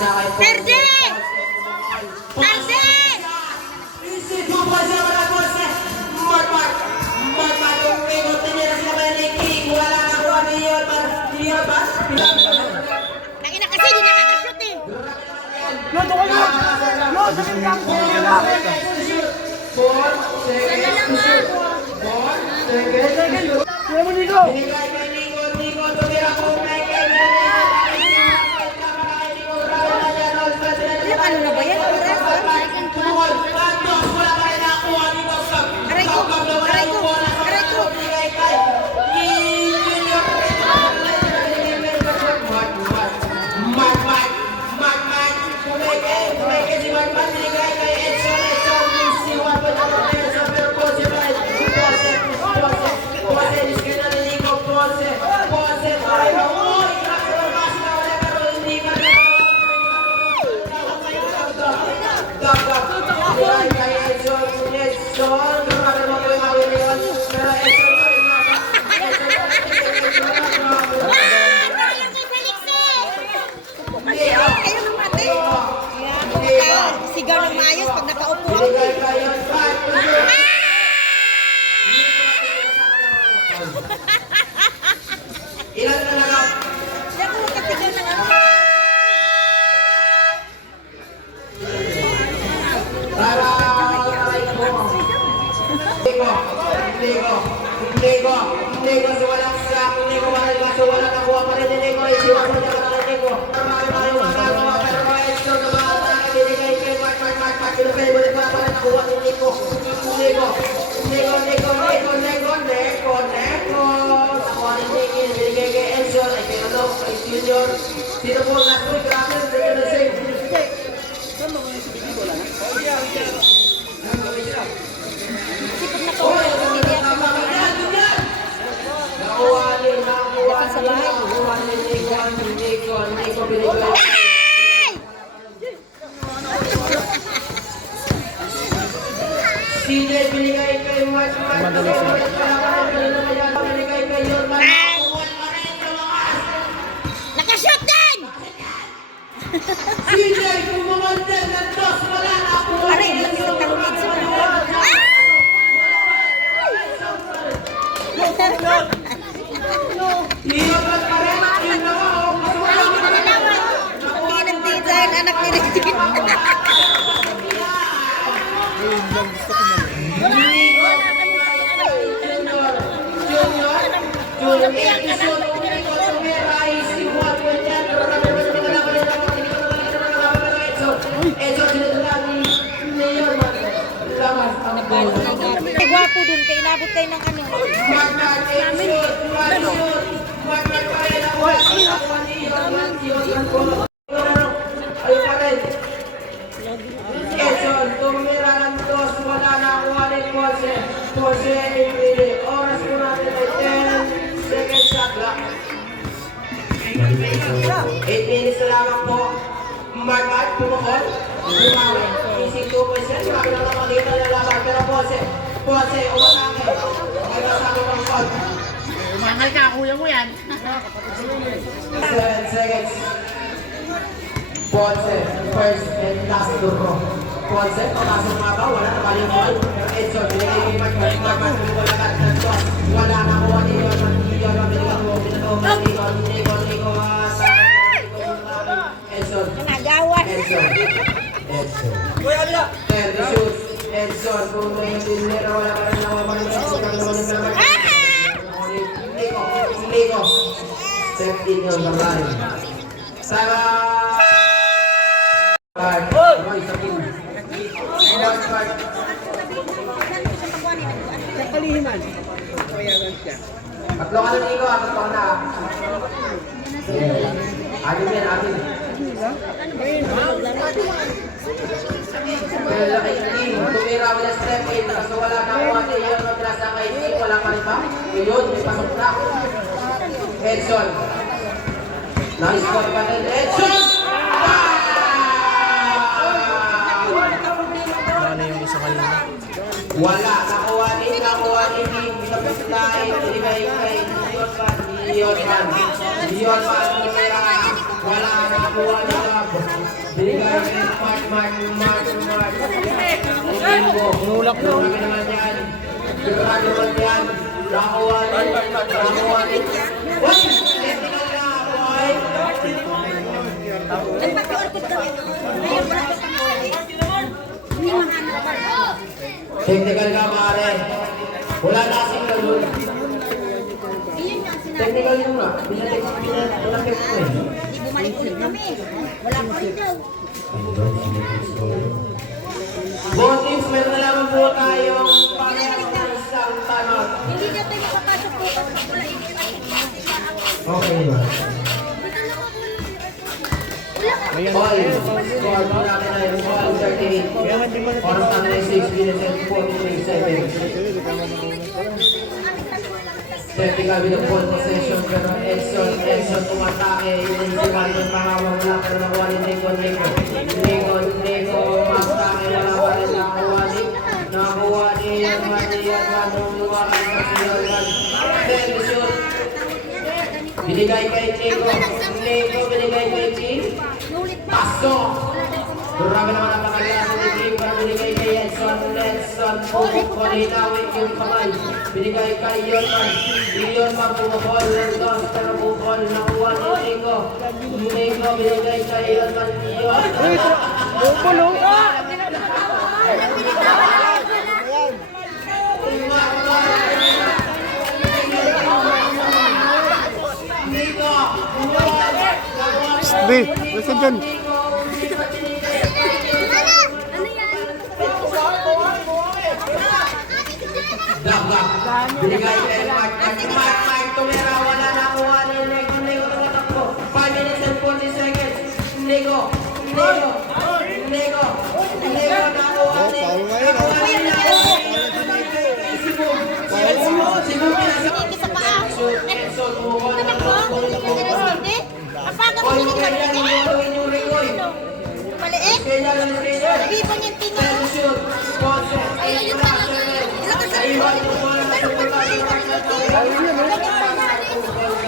Terje! Terje! Isip mo po siya wala po siya. Mark. Yung pingo, tinira sila ba yung king? Wala na kuha niyo. Niyo ba? Nangina kasi, di nakakashoot eh. Lo, doon ka. Lo, sabi ka. Ball, second, shoot. Ball, second, shoot. Kaya mo dito. Binigay kay Nico, tumira po kay Ano na ba yan? Aray ko! Aray ko! Aray ko! Sigaw ng maayos pag nakaupo ako. Ilan na lang? Hindi ako magkatigaw ng ano. Lego, so walang slack, Lego, so walang nakuha pa rin ni Lego, isiwan mo niya ka na Lego. Marami mga magagawa, pero mga extra na mga atake, binigay kay Mark, pinupili mo rin pa rin nakuha ni Lego. Lego, nakuha ni Lego, binigay kay Edson, ay kay ano, kay Junior. Sino po last week, grabe, bigyan na save. CJ binigay kay Mark. Binigay kay Yorman. Nakashoot din! CJ, kumumanda ng dos, wala na ako. Aray, lagi ng talungid sa mga. Yorman pa rin, yun na ako. Sabihin ng tita yung anak ni Regine. Ay, gwapo dun. Kailabot tayo ng ano. Tumira ng dos, wala na kuha ni Jose Emile. Oras po natin ay 10 seconds shot lang. 8 minutes na lamang po. Mark, pumukol. Lumawi. Easy 2 points yan. Marami na naman dito na laban. Pero Jose, umanangin. Ay masabi ng call. Umangal ka, kuya mo yan. 7 seconds. Ponce, first and last turno. Ponce, papasok mga ba? Wala na bali yung ball. Pero Edson, binigay kay Mark, wala ka ng dos. Wala na kuha ni Yorman. Edson. Nagawan. Edson. Edson, kung may dinero, wala ka rin naman mga Lego. 17 yung babae. Sama! Roy, sa team. Sa kalihiman. Kayagan siya. Tatlo ka na, Nico. Tatlo ka na. Amin yan, amin. Well, kay King, tumira mo na step in. Kaso wala na ako ate yun. Madrasa kay King, wala pa rin ba? Ngayon, may pasok na. Edson. Nang-score pa rin. Edson! Ano yung isa kanina? Wala. Nakuha ni King. Tapos tayo. Binigay kay Yorman. Tumira. Wala. Nakuha nila. Binigay kay Mark. Nulak na. Grabe naman yan. Grabe naman yan. Nakuha ni. Uy! Technical ka, boy! Technical ka, pare. Wala na kasing galon. Technical yun nga. Pinatip ko eh. Di bumalik ulit kami. Wala pa rin daw. Botings, meron na lamang po tayong isang tanong. Hindi na tayo makapasok po. Wala hindi na Okay ba? All, score po natin ay all 38. Oras natin ay 6 minutes and 43 seconds. Technical with the ball possession pero Edson umatake. Yun si Marlon Pangawang wala pero nakuha ni Nico. Umatake wala pa rin nakuha ni Yan nung lumakas na si Yorgan. Then shoot. Binigay kay Nico binigay kay Chin. Pasok. Grabe naman ang pagkagalasan ni Kim para binigay kay Edson. Palinawin yung kamay. Binigay kay Yorman pumukol ng dos pero bukol nakuha ni Nico. Binigay kay Yorman. B, listen dyan. Binigay kay Mark Tumera, wala nakuha ni Nico nakatakbo. 5 minutes and 40 seconds. Nico nakuha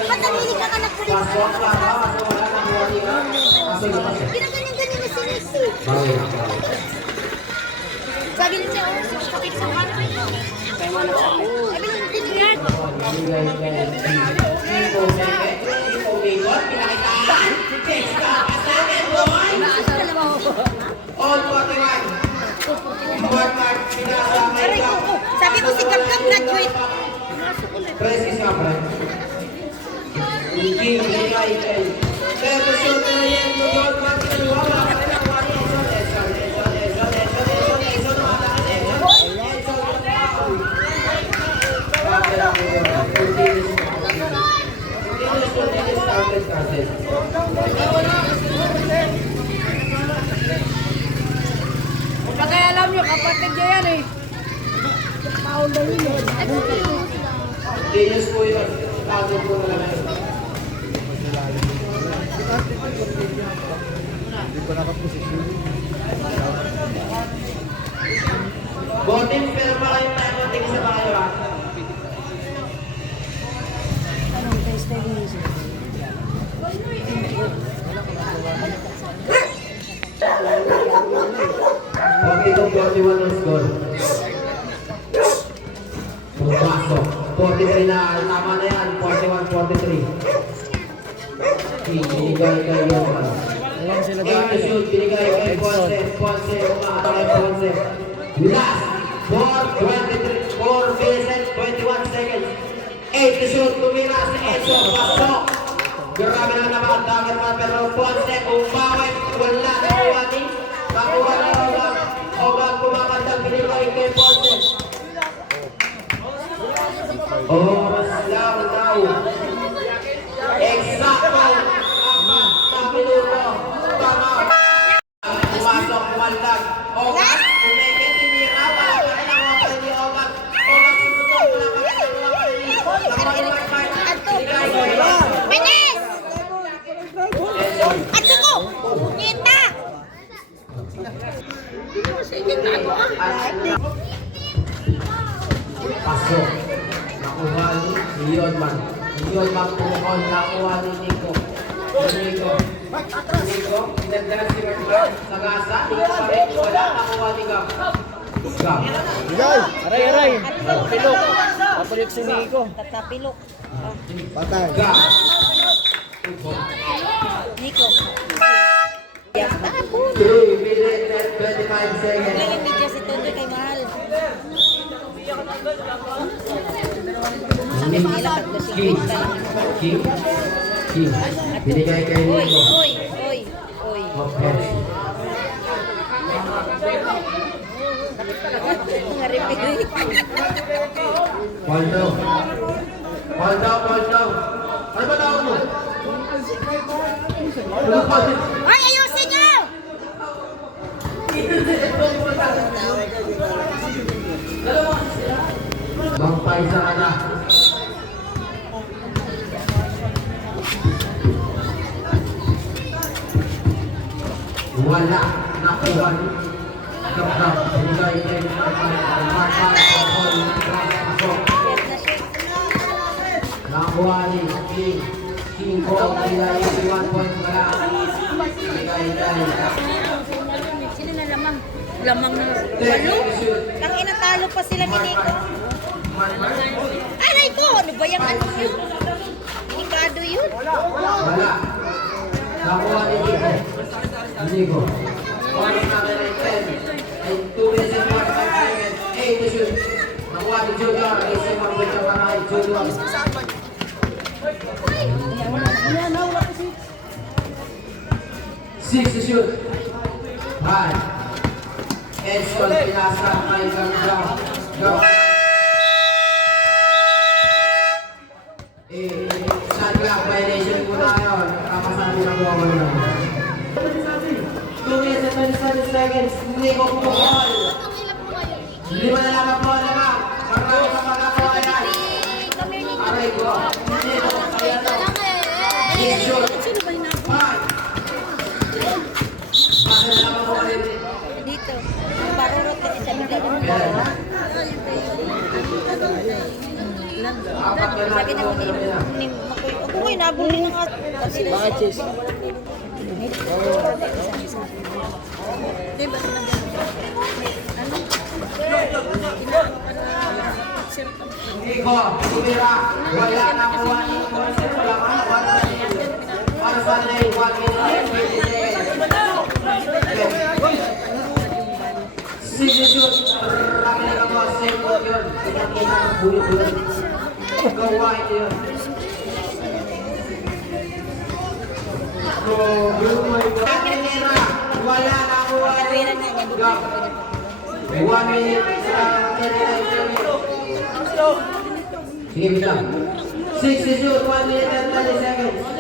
Patahili ka anak ko rin. Ginaganyan-ganyan na sinisi. Sabi niya siya, kapit sa ano ito. Sabi niya, tinigyan. All 41. Sabi mo si Gagam graduate. Precis nga pa. Hindi binigay kay. Pero shoot na yan. Yun, wala ka na nakuha ni Kaya alam nyo, kapatid niya yan eh. Paula yun eh. Dennis po yun. Tago po na lang. Hindi pa nakaposisyon. Botin, pero baka yung tayo konting sa bayo ha. Anong test na yun? Okay, itong 41 ang score. Pumasok. 43 na. Tama na yan. 41-43. Binigay kay Yoman. Ayan sila Aim to shoot. Binigay kay Ponce. Ponce. Umakakay Ponce. Last. 4 minutes 21 seconds. 8 to shoot. Tumira si Enzo. Pasok. Grabe na naman. Dagat na pero Ponce. Umawit. Wala na kuha ni. Nakuha na Ogang. Ogang kumakantang binigay kay Ponce. Oras lang daw. Eksakto. 4 minuto. Tama. Pumasok, pumaldag. Ogang. Umeket, tinira. Wala pa rin ang mga ni Ogang. Ogang, sinutok. Wala pa rin ang mga ni. Nakapag-mark. Binigay kay Benes! Ato ko! Kita! Pasok. Nakuha ni Yonman. Yonman pumukol. Nakuha ni Nico. Nico, pinagdalas si Marcos. Sagasa, tingnan pa rin. Wala, nakuha ni Gab. Gab. Bigay! Aray! Pilok! Papulik si Nico. Tatapilok. Patay. Gab. Nico. Yes, tapon. 3 minutes and 25 seconds. Ngayon media si Tondo kay Mahal. Sabi nila tatlo si King. Quinta. King. King. Binigay kay Oy, Nico. oy, oy, oy. Okay. Mga repeat. Hold down. Hold down, hold down. Ano ba tawag mo? Ano ba? Ay, ayusin niyo! Bangpay sa kana. Wala. Nakuha ni Gab. Binigay kay nakuha ni King. King ko nila 81 point wala. Binigay kay Sino na lamang? Lamang na walo? Kang inatalo pa sila ni Nico. Aray ko! Ano ba yung ano yun? Delikado yun. wala. Nakuha ni Nico. Nico. Oras natin ay 10. Ay 2 minutes and 45 seconds. 8 to shoot. Nakuha ni Junior. Isip ang bitsa para kay Junior. 6 to shoot. 5. Edson pinasa kay Gab. Go. Shot clock violation po tayo. Kakasabi na po ako na. 2 minutes and 27 seconds. Nico Pukol. 5 na lang ang bola na. Marami pa magkakawa yan. Aray ko. Nico, kaya to. Big shoot. 5. Pasa na lang ang bola rin. Dito. Barurot kasi sa bigay ng Pera. Apat na lang Sabi ang na bola nila. Makoy. Uy, nabuli na nga. Bakit sis? Diba naman ganun? Ano? Nico, tumira. Wala na kuha ni Corset. Wala ka na. Wala na. Para sa nila 1 minute and 20 seconds. 6 shoot. Marami na mo. Second yun. Pinakita ng buyo-buyo. Go wide yun. Go Tumira. Wala na kuha ni Gab. 1 minute sa 39 seconds. Sige, bilang. 6 to shoot, 1 minute and 30 seconds. 4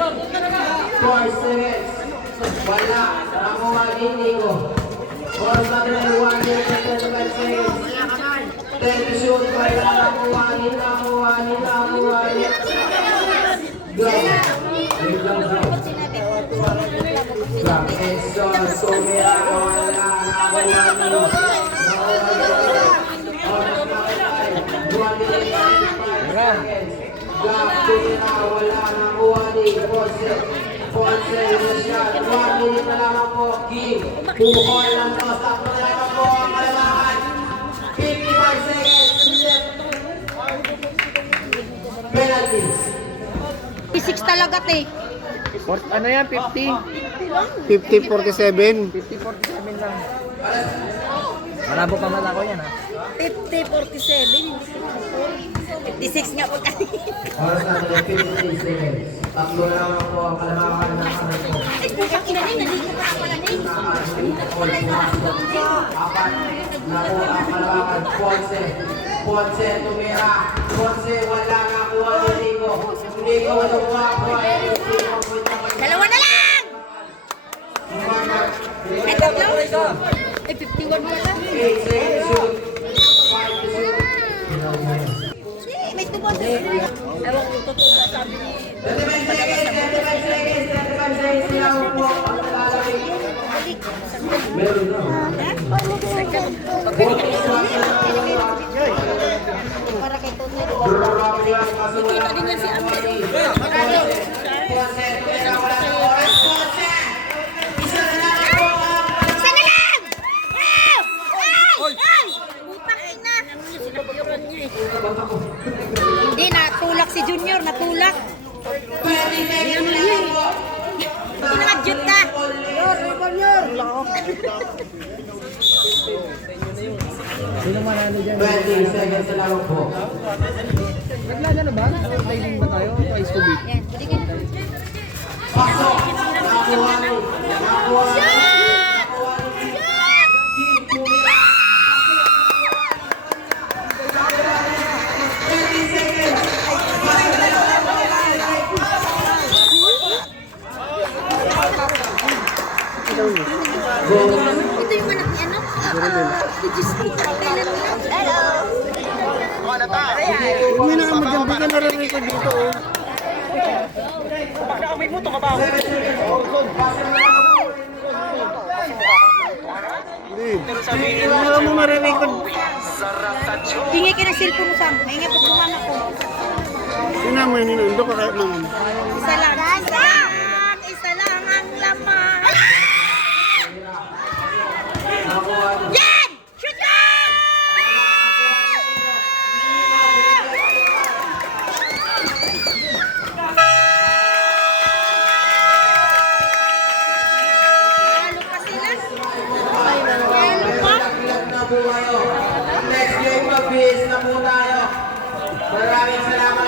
seconds. Wala. Nakuha ni Nico. Oras natin ay 1 minute and 25 seconds. 10 to shoot. Wala. Nakuha ni. Go. Wait lang, bro. Gab. Edson, Tumira. Wala. Nakuha ni. Oras natin ay 1 minute and 25 seconds. Gab, Tumira, wala nakuha ni Ponce. Ponce, yung shot. 1 minute na lamang po. King, Pukol ng toss up. Na lamang po ang kalamangan. 55 seconds. Penalties. 6 talaga, te. Ano yan? 50? 50-47. 50-47 lang. Marabo pa man ako yan ha. 50-47. 56 nga po kasi. Oras natin ay 53 seconds. Tatlo na lamang po ang kalamangan ng kamay ko. Ay, putang ina na, naligo pa pala na yun. Apat na po ang kalamangan. Ponce, Tumira. Ponce, wala nakuha ni Nico. Nico, nakuha po ay Dalawa na lang! Ay, tatlo? Ay, 51 pala. 8 seconds shoot. 5 to shoot. May tubos. Ewan ko, totoo ba sabi ni... 35 seconds. Silang po ang lalaki. Meron na. Para kay Tony. Kita din yan si Amber. Ponce, Tumira, wala na oras. Ponce! Sino manalo dyan? 20 seconds na lang po. Naglagano ba? Nag-training ba tayo? Twice to beat. Yan, sige. Pasok! Nakuha ni. Nakuha ni. Nakuha ni. Team Pumila. 20 seconds. Go. Ito yung anak ni ano? Hello! May nakamaganda ka narinig ko dito. Oh. Hindi. Wala mo marinig ko. Hingi ka ng cellphone mo, Sam. Hingi po kumana ko. Hindi naman ninundo ka kahit naman. Isa lang. Isa lang. Isa lang ang laman. Yan! Shoot ka! Halo pa sila. Halo pa. Ilan na po kayo. Next game, mabilis na po tayo. Maraming salamat.